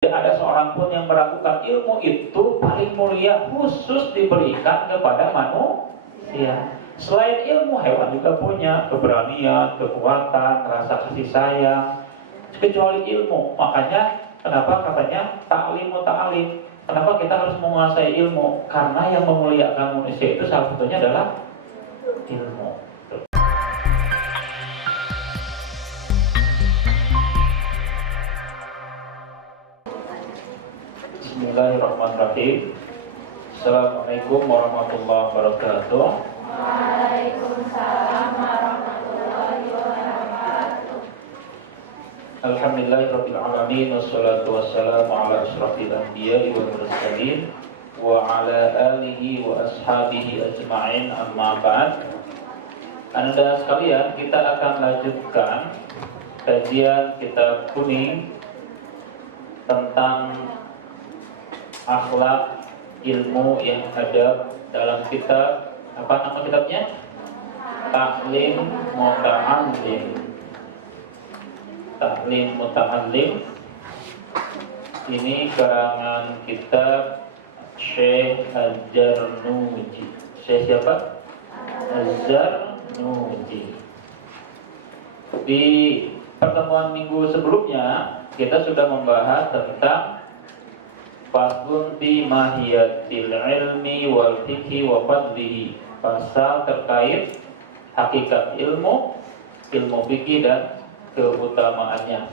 Tidak ada seorang pun yang meragukan ilmu itu paling mulia, khusus diberikan kepada manusia. Selain ilmu, hewan juga punya keberanian, kekuatan, rasa kasih sayang. Kecuali ilmu, makanya kenapa katanya ta'limu ta'lim. Kenapa kita harus menguasai ilmu? Karena yang memuliakan manusia itu salah satunya adalah ilmu. Bismillahirrahmanirrahim. Assalamualaikum warahmatullahi wabarakatuh. Waalaikumsalam warahmatullahi wabarakatuh. Alhamdulillahirabbil alamin, wassalatu wassalamu ala asyrafil anbiya'i wal mursalin wa ala alihi wa ashabihi ajma'in, amma ba'd. Anda sekalian, kita akan lanjutkan kajian kitab kuning tentang akhlak ilmu yang ada dalam kitab, apa nama kitabnya? Ta'lim Muta'allim. Ta'lim Muta'allim. Ini karangan kitab Syekh Az-Zarnuji. Syekh siapa? Az-Zarnuji. Di pertemuan minggu sebelumnya kita sudah membahas tentang faslun fi mahiyatil ilmi wal fiqhi wa fadlihi, pasal terkait hakikat ilmu, ilmu fikih dan keutamaannya.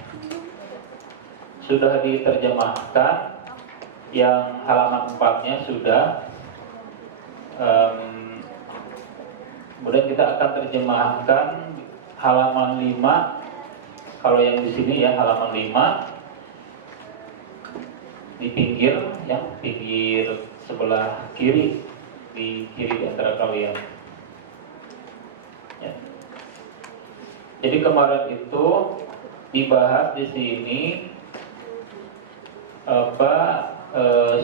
Sudah diterjemahkan, yang halaman 4-nya sudah. Kemudian kita akan terjemahkan halaman 5. Kalau yang di sini ya halaman 5 di pinggir, ya pinggir sebelah kiri, di kiri antara kalian. Ya. Jadi kemarin itu dibahas di sini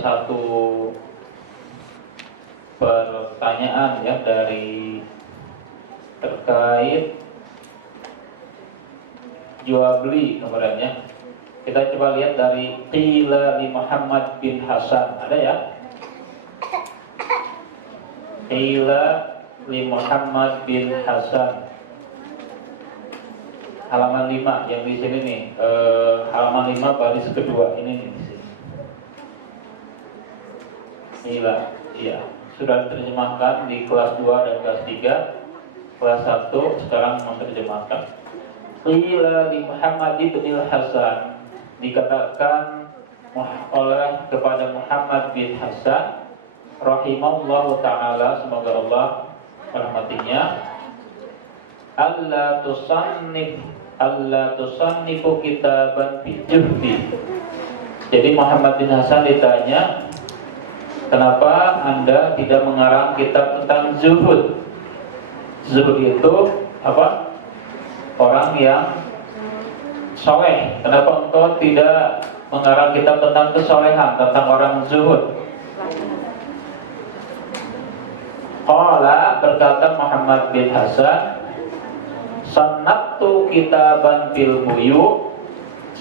satu pertanyaan ya dari terkait jual beli kemarin ya. Kita coba lihat dari Qila li Muhammad bin Hasan. Ada ya? Qila li Muhammad bin Hasan. Halaman 5 yang di sini nih. Halaman 5 baris kedua ini nih di sini. Qila, iya. Sudah diterjemahkan di kelas 2 dan kelas 3. Kelas 1 sekarang menerjemahkan. Qila li Muhammad bin Hasan. Dikatakan oleh kepada Muhammad bin Hasan rahimahullahu ta'ala, semoga Allah merahmatinya, Allah tusannifu kitaban fi juhdi. Jadi Muhammad bin Hasan ditanya, kenapa Anda tidak mengarang kitab tentang zuhud? Zuhud itu apa? Orang yang soleh. Kenapa engkau tidak mengarang kitab tentang kesolehan, tentang orang zuhud? Qala, berkata Muhammad bin Hasan, sannatu kitaban fil buyu.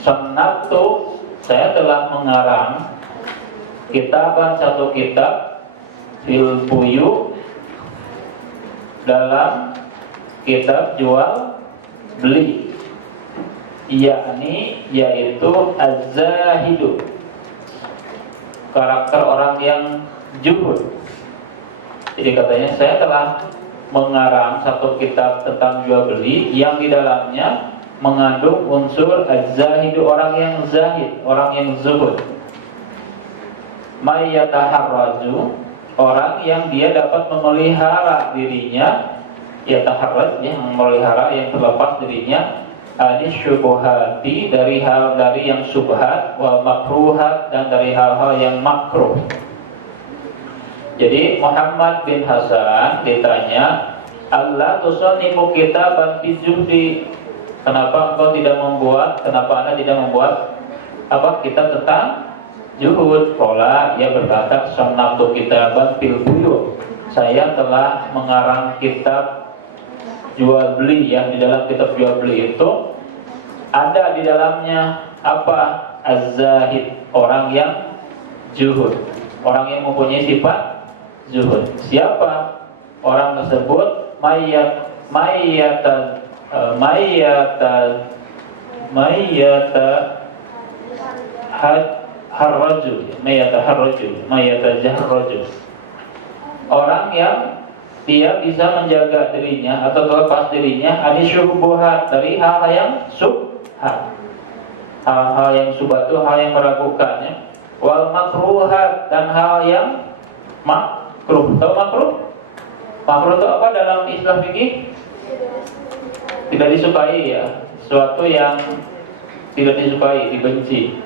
Sannatu, saya telah mengarang kitaban, satu kitab, fil buyu, dalam kitab jual beli, yakni yaitu az-zahidu, karakter orang yang zuhud. Jadi katanya saya telah mengarang satu kitab tentang jual beli yang di dalamnya mengandung unsur az-zahidu, orang yang zahid, orang yang zuhud. May yataharraju, orang yang dia dapat memelihara dirinya, yataharraj, yang memelihara, yang terlepas dirinya anis syubuhati, dari yang syubhat, wal makruhat, dan dari hal-hal yang makruh. Jadi Muhammad bin Hasan ditanya, Allah tusannifu kitaban fi juhdi, kenapa engkau tidak membuat, kenapa Anda tidak membuat kitab tentang zuhud? Qala, ia berkata, sannatu kitaban fil buyu, saya telah mengarang kitab jual beli. Yang di dalam kitab jual beli itu ada di dalamnya apa? Az-zahid, orang yang zuhud, orang yang mempunyai sifat zuhud. Siapa orang tersebut? Orang yang dia bisa menjaga dirinya atau terlepas dirinya anisyubuhat, dari hal-hal yang subhat. Hal-hal yang subhat itu hal yang meragukannya. Wal makruhat, dan hal yang makruh. Tahu makruh? Makruh itu apa dalam istilah fikih? Tidak disukai ya, sesuatu yang tidak disukai, dibenci.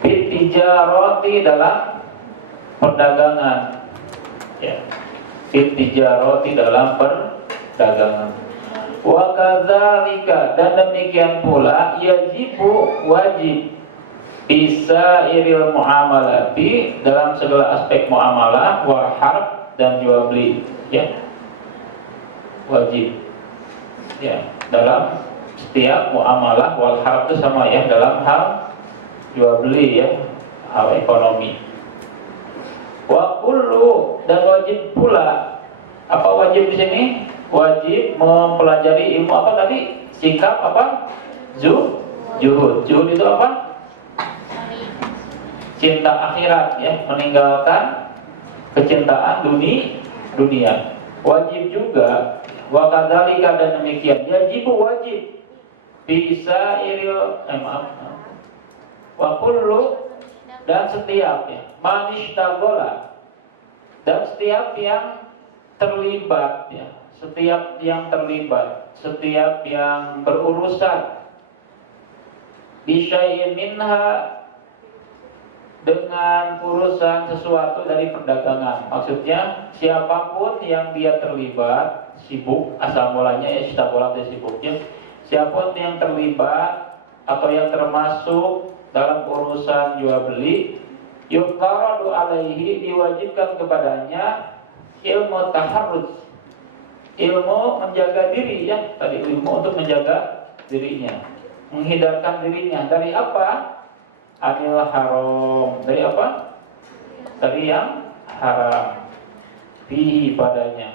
Fit tijarati, dalam perdagangan. Ya. Fit tijarati, dalam perdagangan. Wa kadzalika, dan demikian pula yajibu, wajib, bisa iril muamalati, dalam segala aspek muamalah, wal harb, dan jual beli, ya, wajib, ya, dalam setiap muamalah. Wal harb itu sama ya, dalam hal jual beli, ya, hal ekonomi. Wa kullu, dan wajib pula, apa wajib di sini? Wajib mempelajari ilmu apa tadi? Sikap apa? Juhud. Juhud itu apa? Cinta akhirat, ya, meninggalkan kecintaan dunia. Wajib juga, wa kadzalika, dan demikian, yajibu, wajib, bisa iril wa kullu, dan setiap, ya, manishtagola, dan setiap yang terlibat, ya, setiap yang berurusan bisyai'in minha, dengan urusan sesuatu dari perdagangan. Maksudnya siapapun yang dia terlibat, sibuk, asal mulanya ya istagola itu sibuknya. Siapapun yang terlibat atau yang termasuk dalam urusan jual beli, yuqaradu alaihi, diwajibkan kepadanya ilmu taharruz, ilmu menjaga diri, ya, tadi ilmu untuk menjaga dirinya, menghindarkan dirinya dari apa? Anil haram, dari apa? Dari yang haram, fihi, padanya.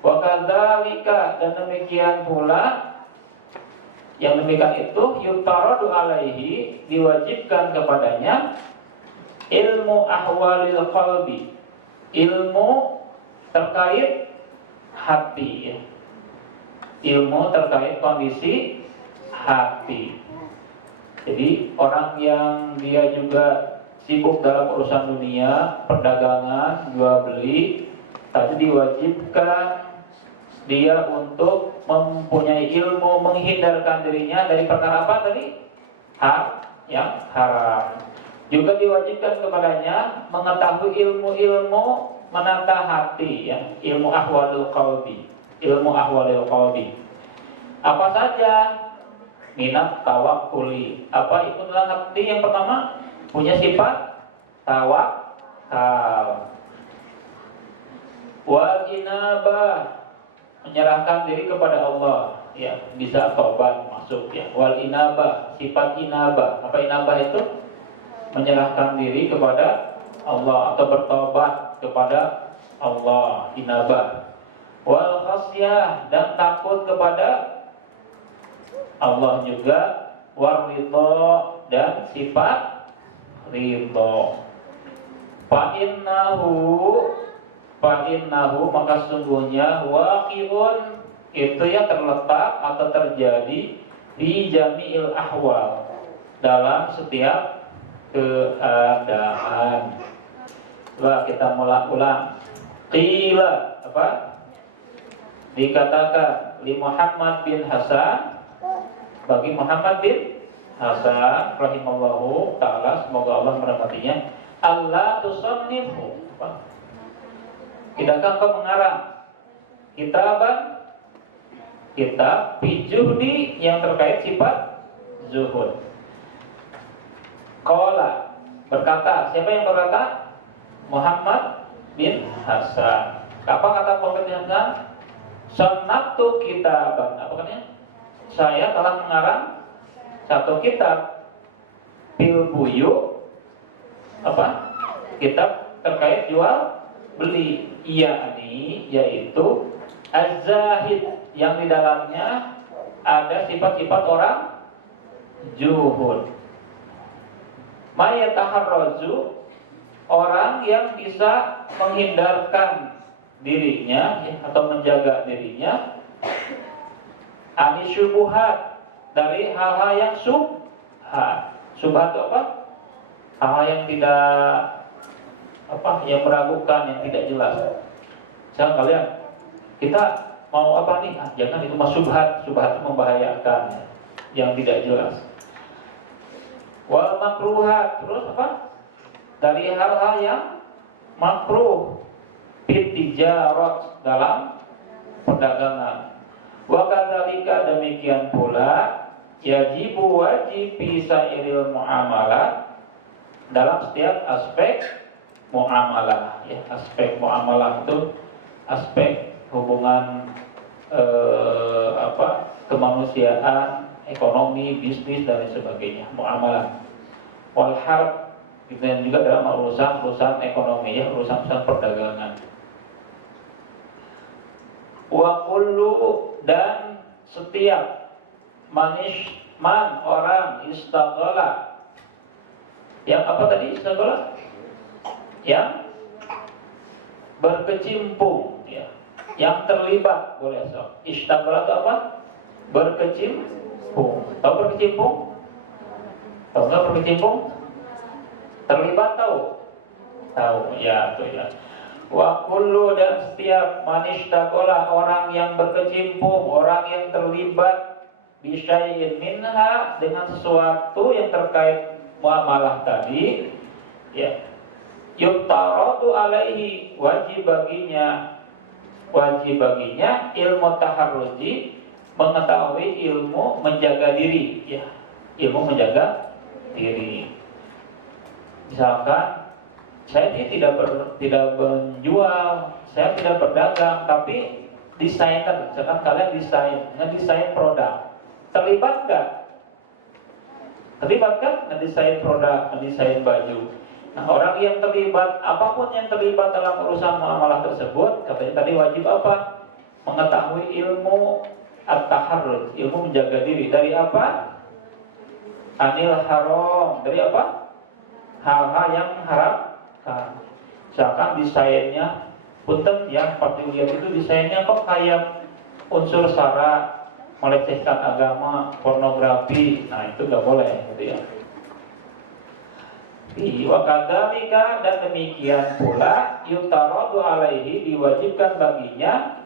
Wa kadzalika, dan demikian pula, yang demikian itu yutaradu alaihi, diwajibkan kepadanya ilmu ahwalil qalbi, ilmu terkait hati, ya. Ilmu terkait kondisi hati. Jadi orang yang dia juga sibuk dalam urusan dunia, perdagangan, jual beli, tadi diwajibkan dia untuk mempunyai ilmu menghindarkan dirinya dari perkara apa tadi? Yang haram. Juga diwajibkan kepadanya mengetahui ilmu-ilmu menata hati, ya, ilmu ahwalul qalbi, Apa saja? Minat tawakkuli. Apa itu dalam hati? Yang pertama, punya sifat tawakal. Wal inabah, menyerahkan diri kepada Allah, ya, bisa tobat masuk, ya. Wal inabah, sifat inabah. Apa inabah itu? Menyerahkan diri kepada Allah atau bertobat kepada Allah, inabah. Wal khasyah, dan takut kepada Allah juga. Waridho, dan sifat ridho. Fa'innahu, maka sungguhnya waqi'un, itu yang terletak atau terjadi di jami'il ahwal, dalam setiap keadaan. Coba kita mulai ulang. Qila, apa? Dikatakan li Muhammad bin Hasan, bagi Muhammad bin Hasan rahimallahu ta'ala, semoga Allah merahmatinya, Allah tusannifu, tidakkah kau mengarang kitab fijuhdi, yang terkait sifat zuhud. Qala, berkata, siapa yang berkata? Muhammad bin Hasan. Apa kata Muhammad bin Hasan? Sannabtu kitaban, apa katanya? Saya telah mengarang satu kitab. fil buyu apa? Kitab terkait jual beli, yaitu az-zahid yang di dalamnya ada sifat-sifat orang zuhud. Ma yataharraju, orang yang bisa menghindarkan dirinya atau menjaga dirinya ani syubhat, dari hal-hal yang syubhat. Syubhat itu apa? Hal-hal yang tidak yang meragukan, yang tidak jelas. Jangan kalian, kita mau apa nih? Jangan, itu mah syubhat. Syubhat itu membahayakan, yang tidak jelas. Wal makruhat, terus apa? Dari hal-hal yang makruh, fitijarat, dalam perdagangan. Wa kadzalika, demikian pula wajib fi sairil muamalah, dalam setiap aspek muamalah, ya. Aspek muamalah itu aspek hubungan kemanusiaan, ekonomi, bisnis dan sebagainya, muamalah. Wal harb, dan juga dalam urusan ekonomi, ya, urusan perdagangan. Wa kullu, dan setiap orang istaghala, yang apa tadi istaghala? Yang berkecimpung, ya, yang terlibat, boleh so. Istaghala itu apa? Berkecimpung. Tahu berkecimpung? Tahu nggak berkecimpung? Terlibat tahu? Tahu, ya, tuh ya. Wa kullu, dan setiap manistaqala, orang yang berkecimpung, orang yang terlibat bisyai'in minha, dengan sesuatu yang terkait muamalah tadi, ya, yuftaradu alaihi, wajib baginya ilmu taharruji, mengetahui ilmu menjaga diri, ya, ilmu menjaga diri. Misalkan saya tidak menjual, saya tidak berdagang, tapi desainer, misalkan kalian ngedesain produk, terlibat nggak? Terlibat kan? Ngedesain produk, ngedesain baju. Nah, orang yang terlibat, apapun yang terlibat dalam urusan muamalah tersebut, katanya tadi wajib apa? Mengetahui ilmu at-taharruj, ilmu menjaga diri. Dari apa? Anil haram. Dari apa? Hal-hal yang haram. Misalkan desainnya, punten ya, seperti lihat itu desainnya kok kayak unsur sara, melecehkan agama, pornografi. Nah, itu nggak boleh, gitu ya. Wa kadzalika, dan demikian pula yutaradu alaihi, diwajibkan baginya.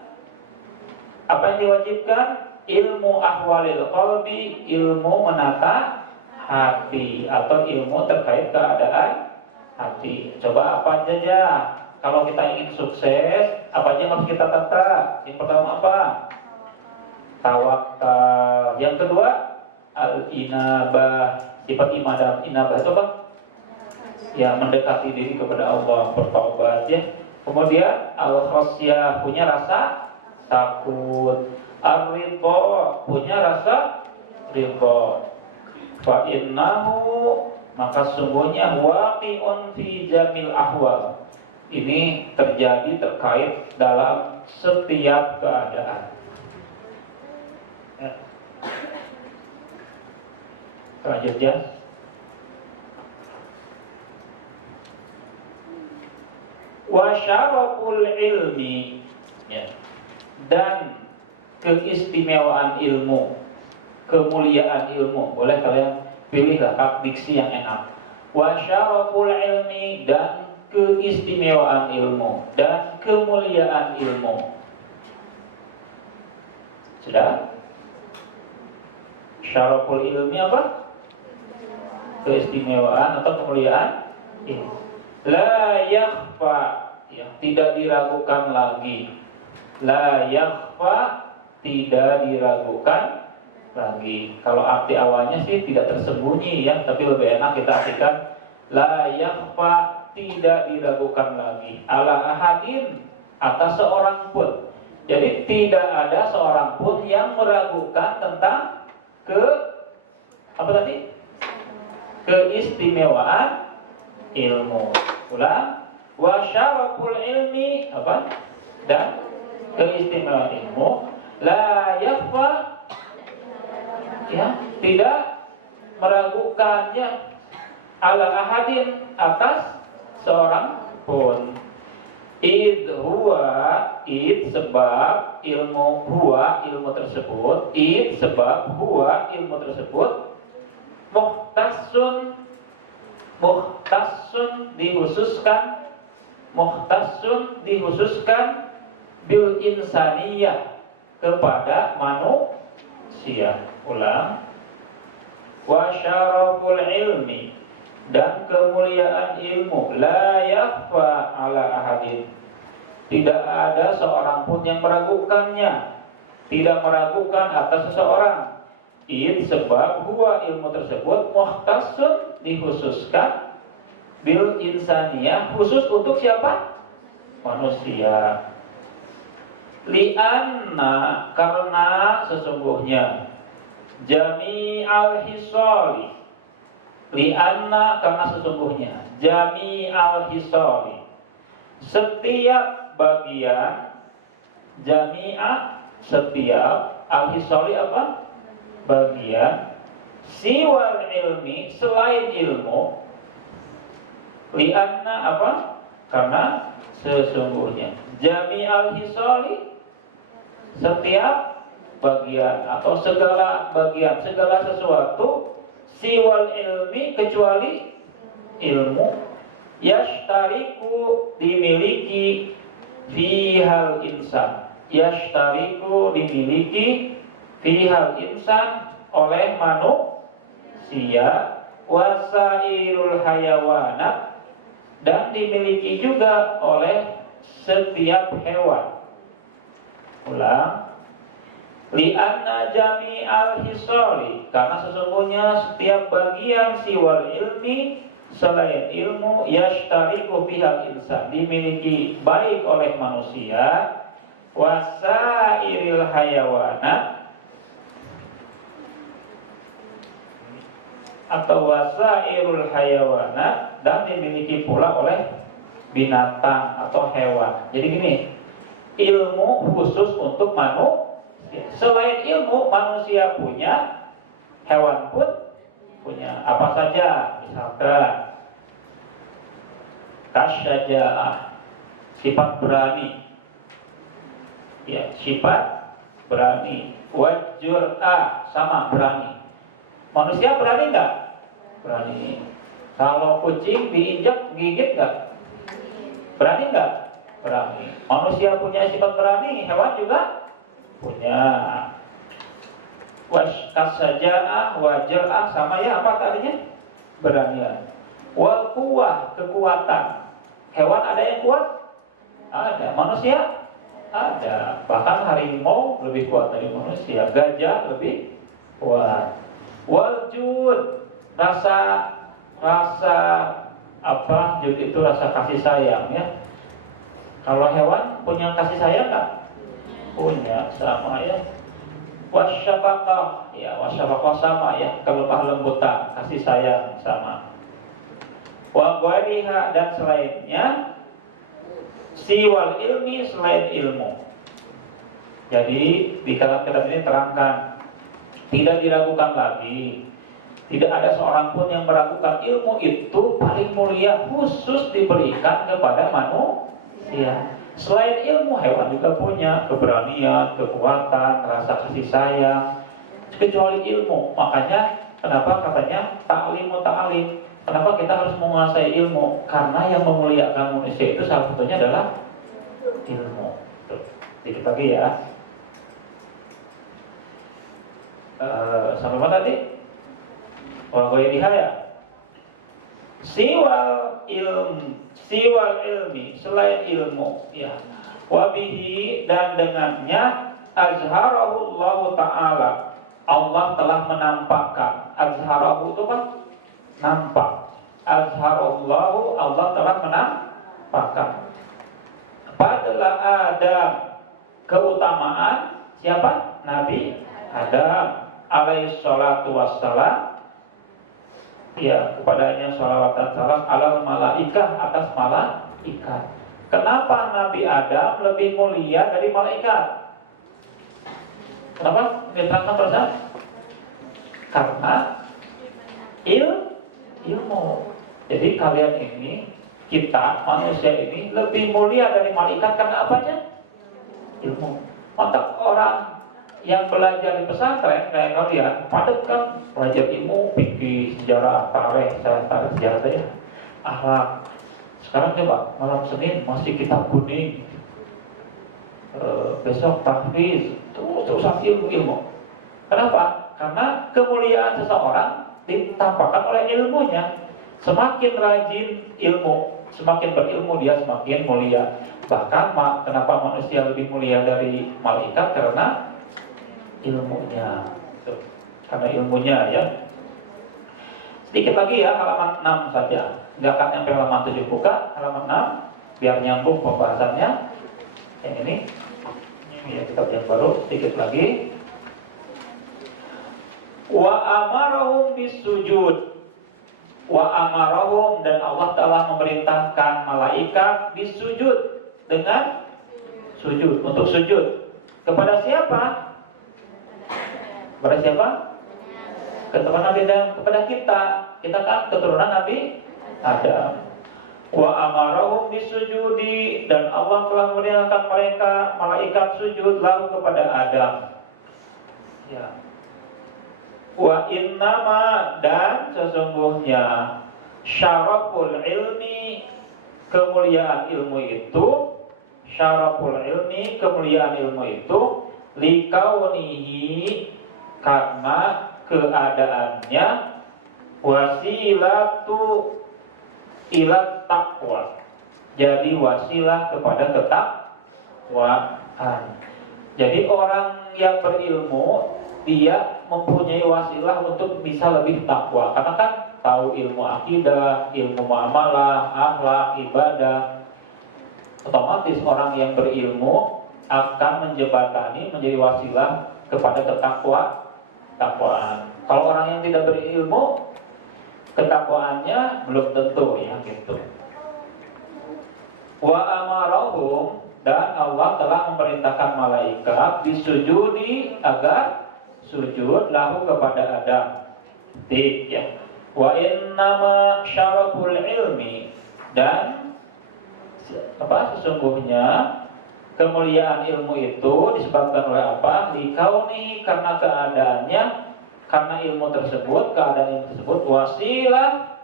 Apa yang diwajibkan? Ilmu ahwalil qalbi, ilmu menata hati, atau ilmu terkait keadaan hati. Coba apa aja? Kalau kita ingin sukses, apa aja yang harus kita tata? Yang pertama apa? Tawakal. Yang kedua, al-inabah. Sifat inabah itu apa? Ya, mendekati diri kepada Allah, bertaubat, ya. Kemudian al-khasyah, punya rasa takut. Ar-ridha, punya rasa ridha. Fa innahu, maka sungguhnya waqi'un fi jamil ahwal, ini terjadi terkait dalam setiap keadaan. Ya. Selanjutnya, wa syaraful ilmi, ya, dan keistimewaan ilmu, kemuliaan ilmu. Boleh kalian pilihlah hak diksi yang enak. Wa syaraful ilmi, dan keistimewaan ilmu dan kemuliaan ilmu. Sudah? Syaraful ilmi apa? Keistimewaan atau kemuliaan ilmu. La yakhfa, ya, tidak diragukan lagi. La yakhfa, tidak diragukan lagi. Kalau arti awalnya sih tidak tersembunyi, ya, tapi lebih enak kita artikan la yakhfa, tidak diragukan lagi. Ala ahadin, atas seorang pun. Jadi tidak ada seorang pun yang meragukan tentang apa tadi? keistimewaan ilmu. Ulang, wa syaraful ilmi apa? Dan keistimewaan ilmu la yakhfa, ya, tidak meragukannya, ala ahadin, atas seorang pun. Id huwa, id sebab ilmu, huwa ilmu tersebut, id sebab huwa ilmu tersebut, muhtasun, muhtasun dikhususkan, muhtasun dikhususkan bil insaniyah, kepada manusia. Ulang, wa syaraful ilmi, dan kemuliaan ilmu, la yakhfa ala ahadin, tidak ada seorang pun yang meragukannya, tidak meragukan atas seseorang. Id sebab huwa ilmu tersebut, muhtasun dikhususkan, bil insaniyah, khusus untuk siapa? Manusia. Lianna, karena sesungguhnya, jami'al hisali, lianna karena sesungguhnya, jami'al hisali, setiap bagian, jami'a setiap, al hisali apa? Bagian, siwal ilmi selain ilmu, lianna apa? Karena sesungguhnya, jami'al hisali setiap bagian atau segala bagian, segala sesuatu, siwal ilmi kecuali ilmu, yashtariku dimiliki, fihal insan, yashtariku dimiliki, fihal insan oleh manusia, wasairul hayawanat, dan dimiliki juga oleh setiap hewan. Ulang, lianna jami'al hisali, karena sesungguhnya setiap bagian siwal ilmi selain ilmu, yashtariku fihal insan dimiliki baik oleh manusia, wasairil hayawanat atau wasairul hayawanat, dan dimiliki pula oleh binatang atau hewan. Jadi gini, ilmu khusus untuk manusia. Selain ilmu manusia punya, hewan pun punya. Apa saja? Misalkan kasyajaah, sifat berani. Ya, sifat berani. Wajur'ah, sama berani. Manusia berani nggak? Berani. Kalau kucing diinjak gigit nggak? Berani nggak? Berani. Manusia punya sifat berani, hewan juga punya. Kasyajaah, wajar'ah, sama ya apa tadinya? Beranian. Wal quwwah, kekuatan. Hewan ada yang kuat? Ada. Manusia? Ada. Bahkan harimau lebih kuat dari manusia. Gajah lebih kuat. Wal jud, rasa apa? Jud itu rasa kasih sayang, ya. Kalau hewan punya kasih sayang nggak? Punya, sama ya. Wasyafaqah, ya, wasyafaqah sama ya, kelemah lembutan, kasih sayang sama. Wa ghairiha, dan selainnya, siwal ilmi selain ilmu. Jadi di dalam kitab ini terangkan, tidak diragukan lagi, tidak ada seorang pun yang meragukan ilmu itu paling mulia, khusus diberikan kepada manusia. Selain ilmu, hewan juga punya keberanian, kekuatan, rasa kasih sayang, kecuali ilmu. Makanya kenapa katanya ta'limu ta'lim, kenapa kita harus menguasai ilmu? Karena yang memuliakan manusia itu salah satunya adalah ilmu. Dikit lagi ya. Sampai mana tadi? Waghayriha ya. Siwal ilmi selain ilmu, ya. Wabihi, dan dengannya, azharahu Allah Ta'ala, Allah telah menampakkan. Azharahu itu kan nampak. Azharallahu, Allah telah menampakkan. Padahal Adam, keutamaan siapa? Nabi Adam alaihi salatu wassalam, ya kepadanya sholawat dan salam alal malaikah, atas malaikat. Kenapa Nabi Adam lebih mulia dari malaikat? Kenapa? Diterangkan perasaan? Karena ilmu. Jadi kalian ini, kita manusia ini lebih mulia dari malaikat karena apanya? Ilmu. Maka orang yang belajar di pesantren kayak kalian, padat kan belajar ilmu, fikih, sejarah, tarikh, sejarah saya, akhlak. Sekarang coba malam Senin masih kitab kuning, besok tahfiz, terus ilmu. Kenapa? Karena kemuliaan seseorang ditampakkan oleh ilmunya. Semakin rajin ilmu, semakin berilmu dia semakin mulia. Bahkan kenapa manusia lebih mulia dari malaikat? Karena ilmunya. Karena ilmunya ya. Sedikit lagi ya, halaman 6 saja. Nggak akan sampai halaman 7, buka halaman 6 biar nyambung pembahasannya. Yang ini ya, kitab yang baru. Sedikit lagi. Wa amarahum bisujud. Wa amarahum, dan Allah telah memerintahkan malaikat bisujud, dengan sujud, untuk sujud. Kepada siapa? Kepada siapa? Kepada Nabi dan kepada kita. Kita kan keturunan Nabi Adam. Wa amarahum bisujudi, dan Allah telah memerintahkan mereka malaikat sujud lalu kepada Adam. Ya. Wa innama, dan sesungguhnya syaraful ilmi, kemuliaan ilmu itu, syaraful ilmi, kemuliaan ilmu itu, likaunihi, karena keadaannya, wasilatu ila taqwa, jadi wasilah kepada ketakwaan. Jadi orang yang berilmu dia mempunyai wasilah untuk bisa lebih takwa, karena kan tahu ilmu akidah, ilmu muamalah, akhlak, ibadah. Otomatis orang yang berilmu akan menjembatani, menjadi wasilah kepada ketakwaan. Kalau orang yang tidak berilmu, ketakwaannya belum tentu ya gitu. Wa amarahum, dan Allah telah memerintahkan malaikat disujudi, agar sujud lahu kepada Adam. Ya. Wa innama syaraful ilmi, dan sesungguhnya kemuliaan ilmu itu disebabkan oleh apa? Likauni, karena keadaannya, karena ilmu tersebut, keadaan ilmu tersebut wasilah,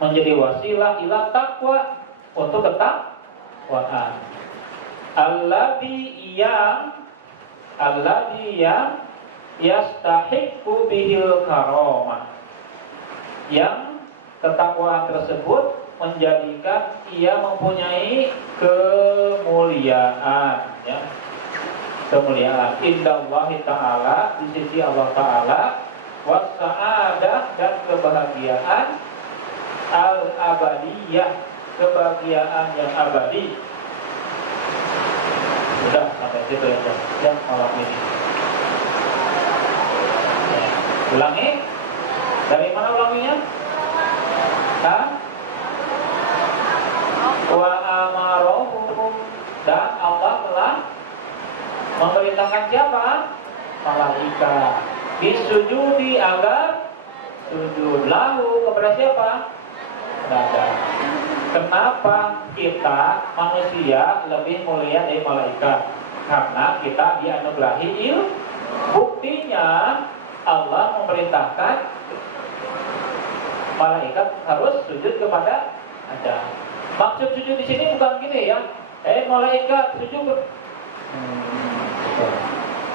menjadi wasilah ila taqwa, untuk ketakwaan. Alladhi yang yastahiqqu bihil karamah, yang ketakwaan tersebut menjadikan ia mempunyai kemuliaan ya. Kemuliaan indallahi ta'ala, di sisi Allah Ta'ala, wassa'adah, dan kebahagiaan al-abadiyah, kebahagiaan yang abadi. Sudah sampai situ ya malam ini. Ya. Ulangi. Dari mana ulanginya? Hah? Wa amarahum, dan Allah telah memerintahkan siapa? Malaikat disujudi, agar sujud lahu kepada siapa? Kepada. Kenapa kita manusia lebih mulia dari malaikat? Karena kita dianugerahi ilmu. Buktinya Allah memerintahkan malaikat harus sujud kepada Adam. Maksud sujud di sini bukan gini ya. Malaikat sujud.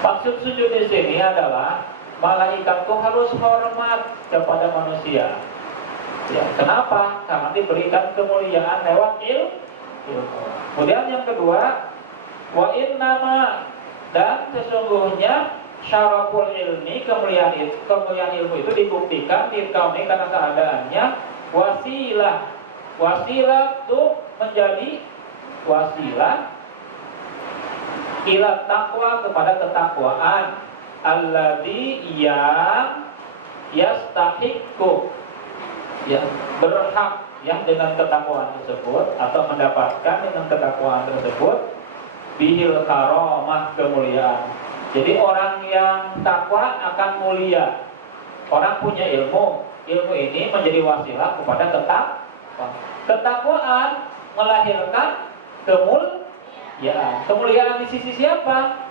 Maksud sujud di sini adalah malaikat itu harus hormat kepada manusia. Ya, kenapa? Karena diberikan kemuliaan lewat ilmu. Kemudian yang kedua, wa innama, dan sesungguhnya syaraful ilmi, kemuliaan ilmu itu dibuktikan dikauni karena keadaannya wasilah itu menjadi wasilah ila taqwa, kepada ketakwaan. Alladzi, yang yastahiqqu, ya, berhak yang dengan ketakwaan tersebut atau mendapatkan dengan ketakwaan tersebut bihil karamah, kemuliaan. Jadi orang yang takwa akan mulia. Orang punya ilmu ini menjadi wasilah kepada ketakwaan. Ketakwaan melahirkan kemuliaan di sisi siapa?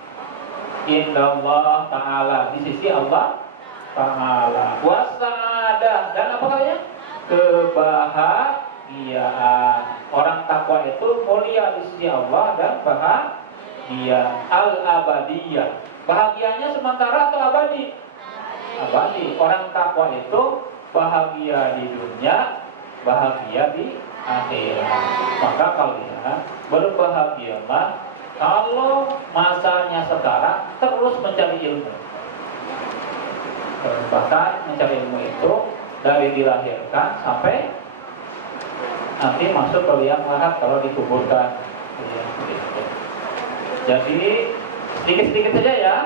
Indallah Ta'ala, di sisi Allah Ta'ala. Wasa'adah, dan apa katanya? Kebahagiaan. Orang takwa itu mulia di sisi Allah dan bahagia. Al-abadiyah, bahagianya sementara atau abadi? Abadi. Orang takwa itu bahagia di dunia, bahagia di akhirat. Maka kalian berbahagialah kalau masanya sekarang terus mencari ilmu. Bahkan mencari ilmu itu dari dilahirkan sampai nanti masuk ke liang lahat kalau dikuburkan. Jadi sedikit-sedikit saja ya.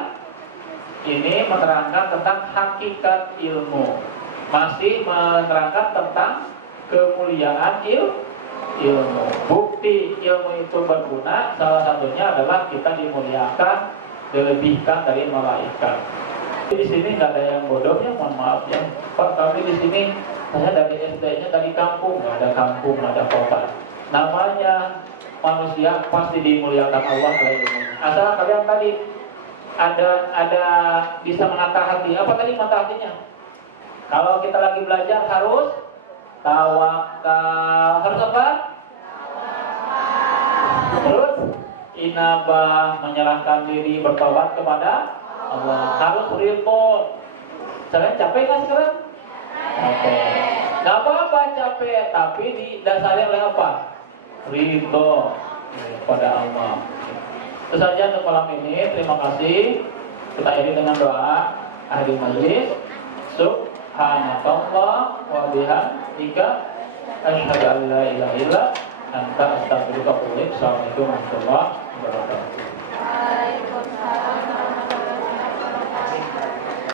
Ini menerangkan tentang hakikat ilmu, masih menerangkan tentang kemuliaan ilmu. Bukti ilmu itu berguna salah satunya adalah kita dimuliakan, dilebihkan dari malaikat. Di sini nggak ada yang bodohnya, mohon maaf ya Pak. Kami di sini saya dari SD-nya dari kampung, nggak ada kampung, nggak ada kota. Namanya manusia pasti dimuliakan Allah oleh ilmunya. Asal kalian tadi ada bisa menata hati. Apa tadi menata hatinya? Kalau kita lagi belajar harus tawakal. Harus apa? Terus inabah, menyerahkan diri, bertobat kepada Allah. Harus ridho. Kalian capek nggak sekarang? Capek. Nggak apa-apa capek, tapi didasari oleh apa? Ridho pada Allah. Itu saja untuk malam ini. Terima kasih. Kita akhiri dengan doa akhir majlis. Subhanakallah wa bihamdika asyhadu an la ilaha illa anta astaghfiruka wa atubu ilaik. Assalamualaikum warahmatullahi wabarakatuh.